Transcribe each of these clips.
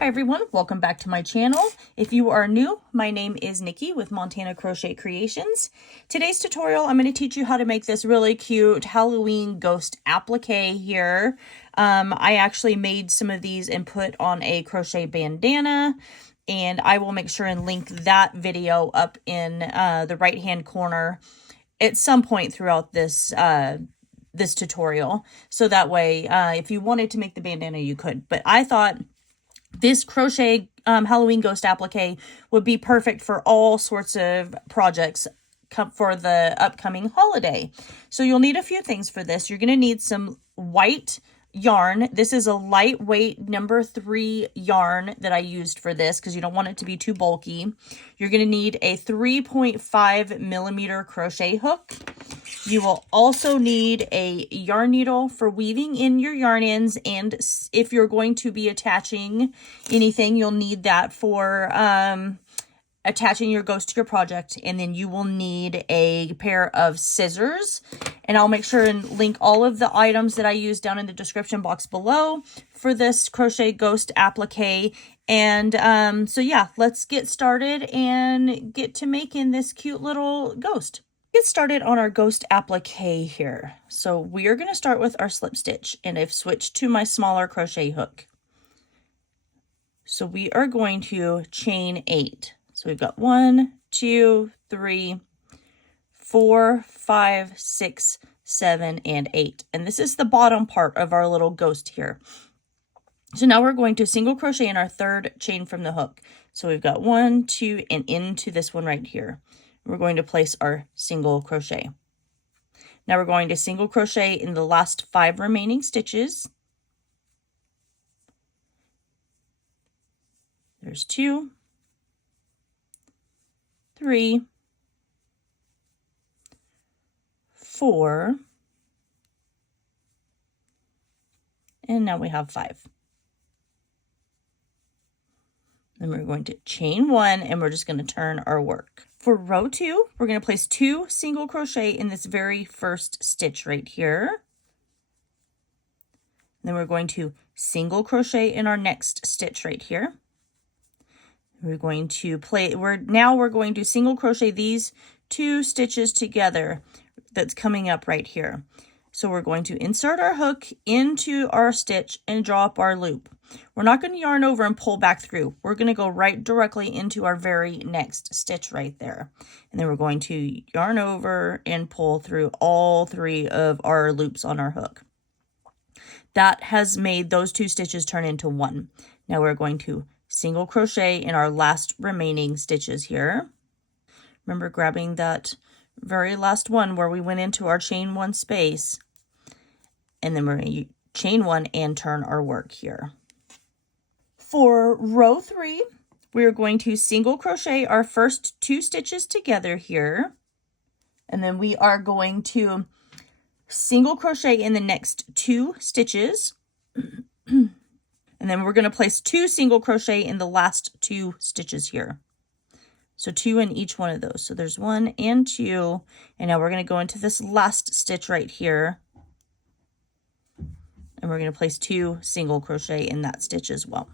Hi everyone, welcome back to my channel. If you are new, my name is Nikki with Montana Crochet Creations. Today's tutorial, I'm going to teach you how to make this really cute Halloween ghost applique here. I actually made some of these and put on a crochet bandana, and I will make sure and link that video up in the right hand corner at some point throughout this this tutorial. So that way, if you wanted to make the bandana, you could. But I thought this crochet Halloween ghost applique would be perfect for all sorts of projects for the upcoming holiday. So you'll need a few things for this. You're going to need some white yarn. This is a lightweight number 3 yarn that I used for this because you don't want it to be too bulky. You're going to need a 3.5 millimeter crochet hook. You will also need a yarn needle for weaving in your yarn ends, and if you're going to be attaching anything, you'll need that for attaching your ghost to your project. And then you will need a pair of scissors, and I'll make sure and link all of the items that I use down in the description box below for this crochet ghost applique. And so yeah, let's get started and get to making this cute little ghost. Get started on our ghost applique here. So we are going to start with our slip stitch, and I've switched to my smaller crochet hook. So we are going to chain 8. So we've got 1, 2, 3, 4, 5, 6, 7, and 8. And this is the bottom part of our little ghost here. So now we're going to single crochet in our third chain from the hook. So we've got 1, 2, and into this one right here. We're going to place our single crochet. Now we're going to single crochet in the last 5 remaining stitches. There's 2, 3, 4, and now we have 5. Then we're going to chain 1, and we're just going to turn our work. For row 2, we're going to place 2 single crochet in this very first stitch right here. Then we're going to single crochet in our next stitch right here. We're going to we're going to single crochet these 2 stitches together that's coming up right here. So we're going to insert our hook into our stitch and draw up our loop. We're not going to yarn over and pull back through. We're going to go right directly into our very next stitch right there. And then we're going to yarn over and pull through all 3 of our loops on our hook. That has made those 2 stitches turn into 1. Now we're going to single crochet in our last remaining stitches here. Remember grabbing that very last one where we went into our chain 1 space, and then we're going to chain 1 and turn our work here. For row 3, we're going to single crochet our first 2 stitches together here, and then we are going to single crochet in the next 2 stitches, and then we're going to place 2 single crochet in the last 2 stitches here. So 2 in each one of those. So there's 1 and 2, and now we're going to go into this last stitch right here, and we're going to place 2 single crochet in that stitch as well.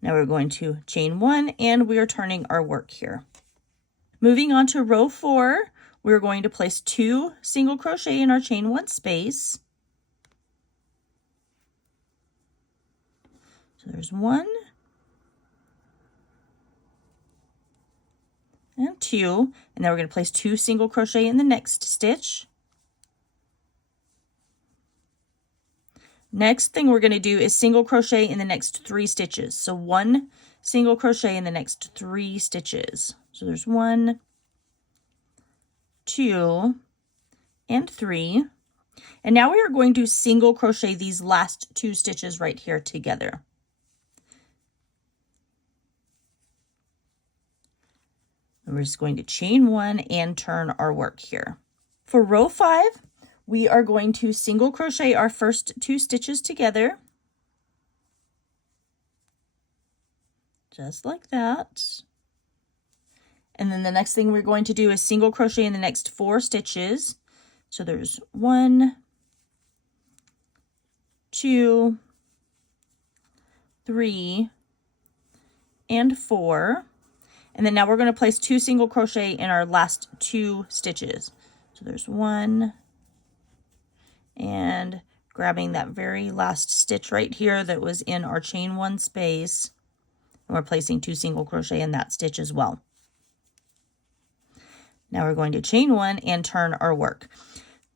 Now we're going to chain 1, and we are turning our work here. Moving on to row 4, we're going to place 2 single crochet in our chain 1 space. So there's 1 and 2, and then we're going to place 2 single crochet in the next stitch. Next thing we're going to do is single crochet in the next 3 stitches. So 1 single crochet in the next 3 stitches. So there's 1, 2, and 3. And now we are going to single crochet these last 2 stitches right here together. And we're just going to chain 1 and turn our work here. For row 5, we are going to single crochet our first 2 stitches together. Just like that. And then the next thing we're going to do is single crochet in the next 4 stitches. So there's 1, 2, 3, and 4. And then now we're going to place 2 single crochet in our last 2 stitches. So there's 1, and grabbing that very last stitch right here that was in our chain 1 space, and we're placing 2 single crochet in that stitch as well. Now we're going to chain 1 and turn our work.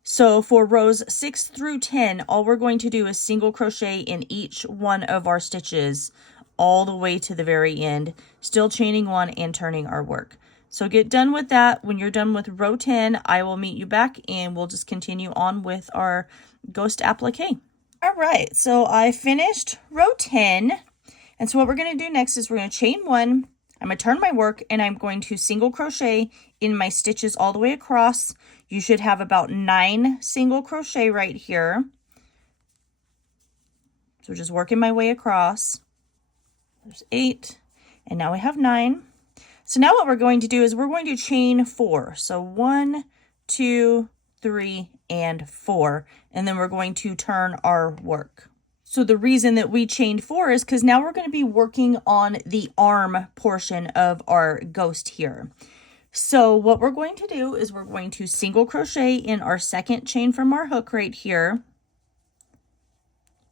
So for rows 6 through 10, all we're going to do is single crochet in each one of our stitches all the way to the very end, still chaining 1 and turning our work. So get done with that. When you're done with row 10, I will meet you back and we'll just continue on with our ghost applique. All right, so I finished row 10. And so what we're going to do next is we're going to chain 1. I'm going to turn my work and I'm going to single crochet in my stitches all the way across. You should have about 9 single crochet right here. So just working my way across. There's 8, and now we have 9. So now what we're going to do is we're going to chain 4. So 1, 2, 3, and 4, and then we're going to turn our work. So the reason that we chained 4 is because now we're going to be working on the arm portion of our ghost here. So what we're going to do is we're going to single crochet in our second chain from our hook right here.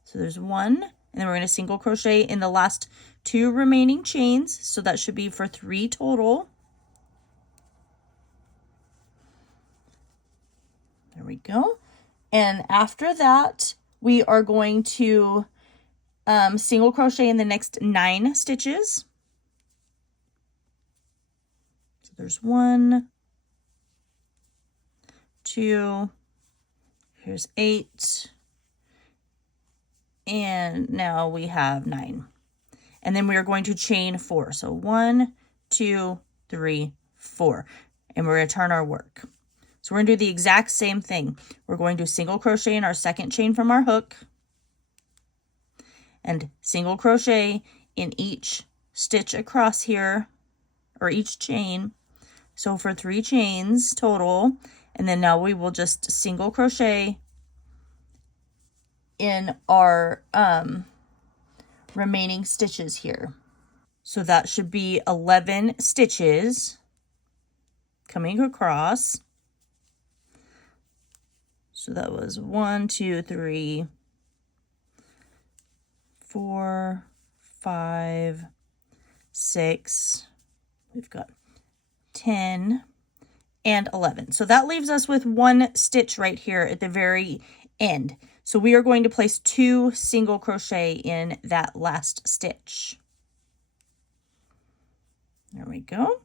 So there's 1, and then we're going to single crochet in the last 2 remaining chains. So that should be for 3 total. There we go. And after that, we are going to single crochet in the next 9 stitches. So there's 1, 2, here's 8, and now we have 9. And then we are going to chain 4. So 1, 2, 3, 4. And we're going to turn our work. So we're going to do the exact same thing. We're going to single crochet in our second chain from our hook and single crochet in each stitch across here, or each chain. So for 3 chains total, and then now we will just single crochet in our remaining stitches here. So that should be 11 stitches coming across. So that was 1, 2, 3, 4, 5, 6. We've got 10 and 11. So that leaves us with 1 stitch right here at the very end. So we are going to place 2 single crochet in that last stitch. There we go.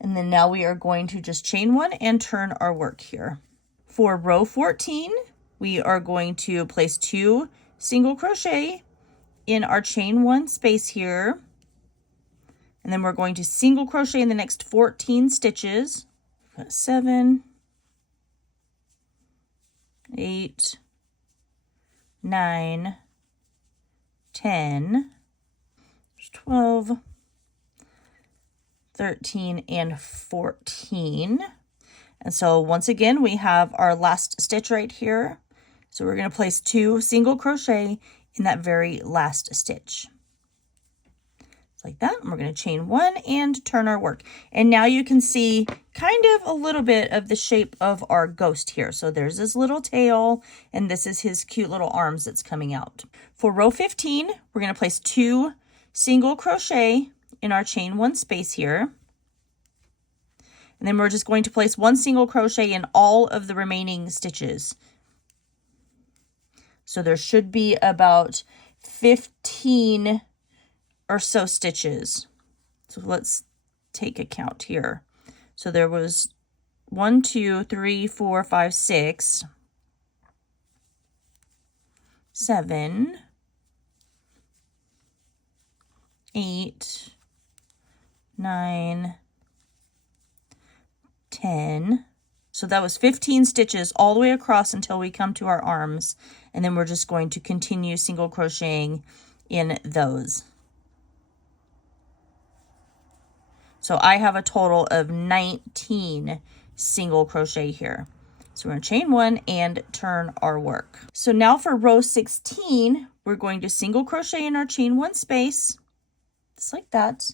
And then now we are going to just chain 1 and turn our work here. For row 14, we are going to place 2 single crochet in our chain 1 space here. And then we're going to single crochet in the next 14 stitches. 7, 8, 9, 10, 12, 13, and 14. And so once again, we have our last stitch right here. So we're going to place 2 single crochet in that very last stitch. It's like that. And we're going to chain 1 and turn our work. And now you can see kind of a little bit of the shape of our ghost here. So there's this little tail, and this is his cute little arms that's coming out. For row 15, we're going to place 2 single crochet in our chain 1 space here. And then we're just going to place 1 single crochet in all of the remaining stitches. So there should be about 15 or so stitches. So let's take a count here. So there was 1, 2, 3, 4, 5, 6, 7, 8, 9, 10. So that was 15 stitches all the way across until we come to our arms. And then we're just going to continue single crocheting in those. So I have a total of 19 single crochet here. So we're going to chain 1 and turn our work. So now for row 16, we're going to single crochet in our chain one space, just like that.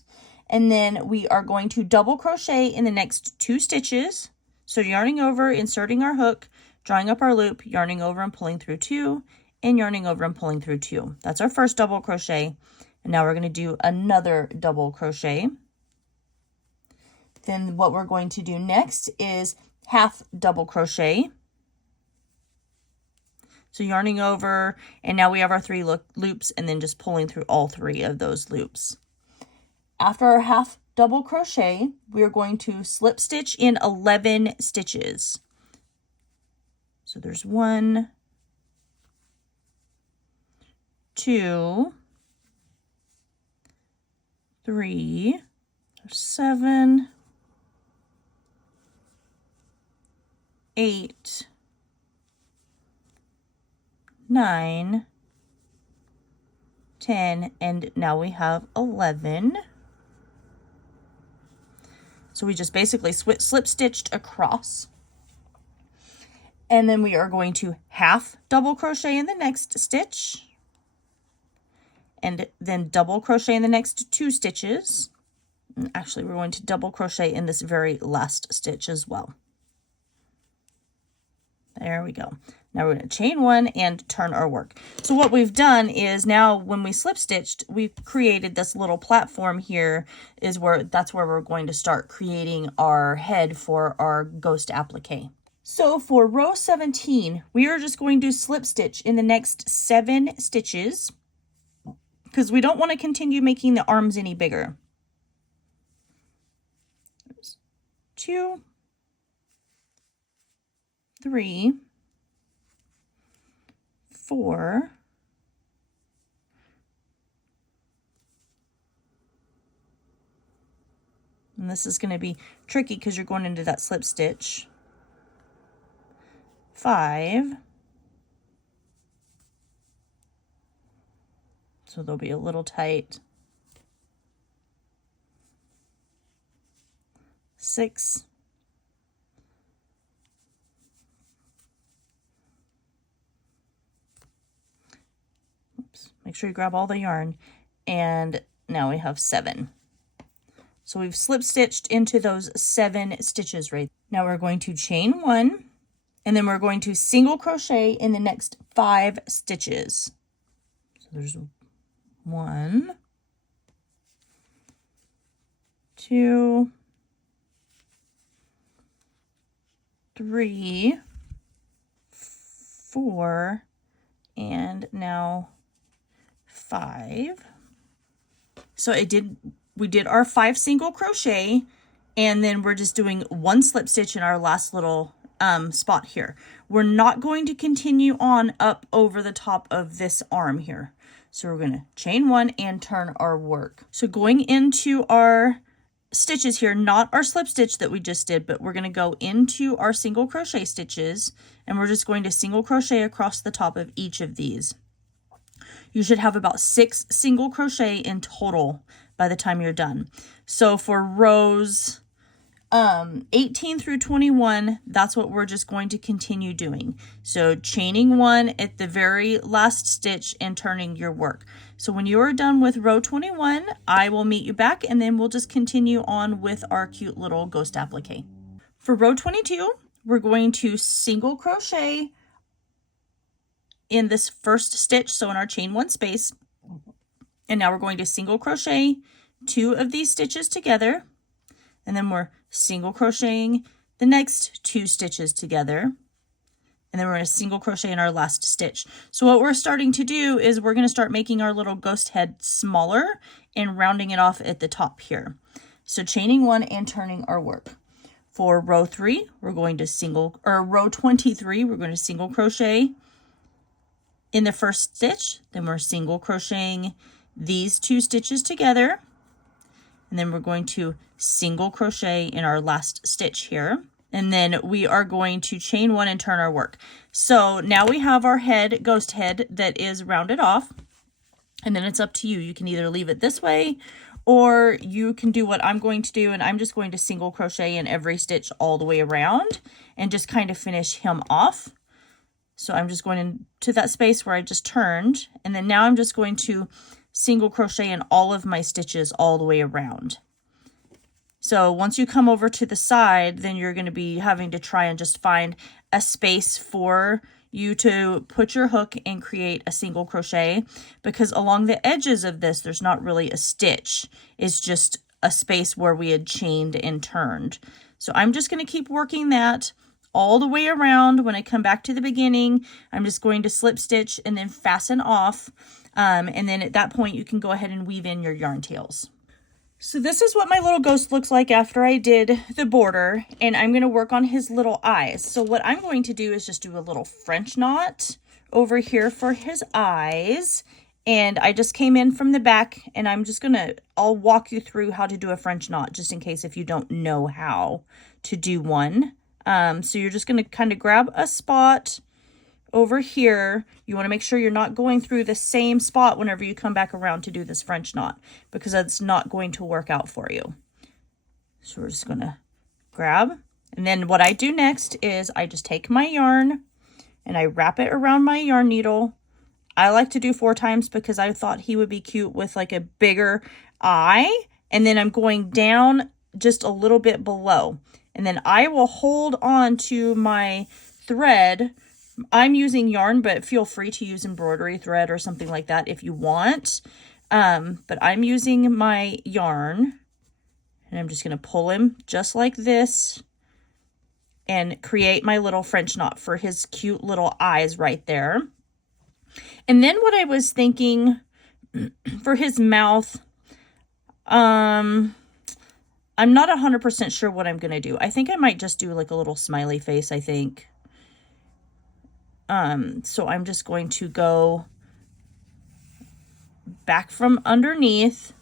And then we are going to double crochet in the next 2 stitches. So yarning over, inserting our hook, drawing up our loop, yarning over and pulling through 2, and yarning over and pulling through 2. That's our first double crochet. And now we're going to do another double crochet. Then what we're going to do next is half double crochet. So yarning over, and now we have our 3 loops, and then just pulling through all 3 of those loops. After our half double crochet, we are going to slip stitch in 11 stitches. So there's 1, 2, 3, 7, 8, 9, 10, and now we have 11. So we just basically slip stitched across. And then we are going to half double crochet in the next stitch, and then double crochet in the next 2 stitches. And actually, we're going to double crochet in this very last stitch as well. There we go. Now we're going to chain 1 and turn our work. So what we've done is now when we slip stitched, we've created this little platform here that's where we're going to start creating our head for our ghost applique. So for row 17, we are just going to slip stitch in the next 7 stitches because we don't want to continue making the arms any bigger. 2, 3, 4, 5, and this is going to be tricky because you're going into that slip stitch. 5, so they'll be a little tight. 6, 7. Make sure you grab all the yarn. And now we have 7. So we've slip stitched into those 7 stitches right. Now we're going to chain 1, and then we're going to single crochet in the next 5 stitches. So there's 1, 2, 3, 4, and now 5. So we did our 5 single crochet, and then we're just doing 1 slip stitch in our last little spot here. We're not going to continue on up over the top of this arm here. So we're going to chain 1 and turn our work. So going into our stitches here, not our slip stitch that we just did, but we're going to go into our single crochet stitches, and we're just going to single crochet across the top of each of these. You should have about 6 single crochet in total by the time you're done. So for rows 18 through 21, that's what we're just going to continue doing. So chaining 1 at the very last stitch and turning your work. So when you are done with row 21, I will meet you back, and then we'll just continue on with our cute little ghost applique. For row 22, we're going to single crochet in this first stitch, so in our chain 1 space, and now we're going to single crochet 2 of these stitches together, and then we're single crocheting the next 2 stitches together, and then we're going to single crochet in our last stitch. So what we're starting to do is we're going to start making our little ghost head smaller and rounding it off at the top here. So chaining 1 and turning our work. For row 3, we're going to row 23, we're going to single crochet in the first stitch, then we're single crocheting these 2 stitches together, and then we're going to single crochet in our last stitch here, and then we are going to chain 1 and turn our work. So now we have our head, ghost head, that is rounded off, and then it's up to you. You can either leave it this way, or you can do what I'm going to do, and I'm just going to single crochet in every stitch all the way around and just kind of finish him off. So I'm just going into that space where I just turned, and then now I'm just going to single crochet in all of my stitches all the way around. So once you come over to the side, then you're going to be having to try and just find a space for you to put your hook and create a single crochet, because along the edges of this, there's not really a stitch. It's just a space where we had chained and turned. So I'm just going to keep working that all the way around. When I come back to the beginning, I'm just going to slip stitch and then fasten off. And then at that point, you can go ahead and weave in your yarn tails. So this is what my little ghost looks like after I did the border, and I'm going to work on his little eyes. So what I'm going to do is just do a little French knot over here for his eyes. And I just came in from the back, and I'll walk you through how to do a French knot, just in case if you don't know how to do one. So you're just going to kind of grab a spot over here. You want to make sure you're not going through the same spot whenever you come back around to do this French knot, because that's not going to work out for you. So we're just going to grab, and then what I do next is I just take my yarn and I wrap it around my yarn needle. I like to do 4 times because I thought he would be cute with like a bigger eye, and then I'm going down just a little bit below, and then I will hold on to my thread. I'm using yarn, but feel free to use embroidery thread or something like that if you want. But I'm using my yarn, and I'm just going to pull him just like this and create my little French knot for his cute little eyes right there. And then what I was thinking for his mouth, I'm not 100% sure what I'm going to do. I think I might just do like a little smiley face, I think. So I'm just going to go back from underneath,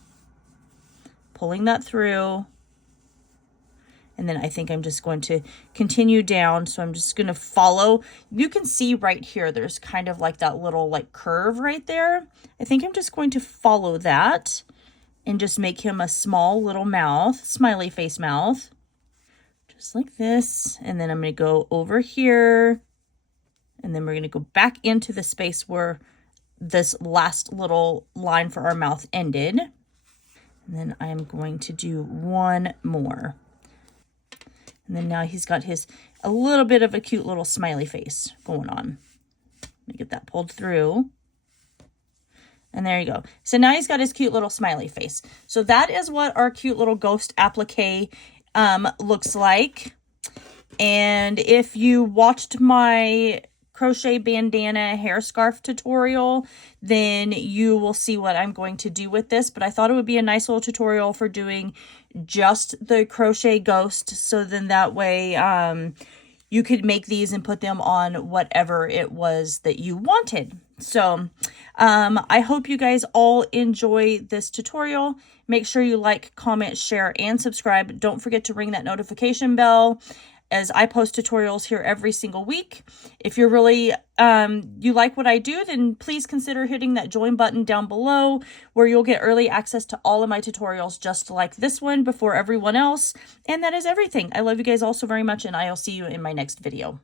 pulling that through. And then I think I'm just going to continue down. So I'm just going to follow. You can see right here, there's kind of like that little like curve right there. I think I'm just going to follow that and just make him a small little mouth, smiley face mouth, just like this. And then I'm going to go over here. And then we're going to go back into the space where this last little line for our mouth ended. And then I'm going to do one more. And then now he's got a little bit of a cute little smiley face going on. Let me get that pulled through. And there you go. So now he's got his cute little smiley face. So that is what our cute little ghost applique looks like. And if you watched my crochet bandana hair scarf tutorial, then you will see what I'm going to do with this. But I thought it would be a nice little tutorial for doing just the crochet ghost, so then that way you could make these and put them on whatever it was that you wanted. So I hope you guys all enjoy this tutorial. Make sure you like, comment, share, and subscribe. Don't forget to ring that notification bell, as I post tutorials here every single week. If you're really, you like what I do, then please consider hitting that join button down below, where you'll get early access to all of my tutorials just like this one before everyone else. And that is everything. I love you guys all so very much, and I'll see you in my next video.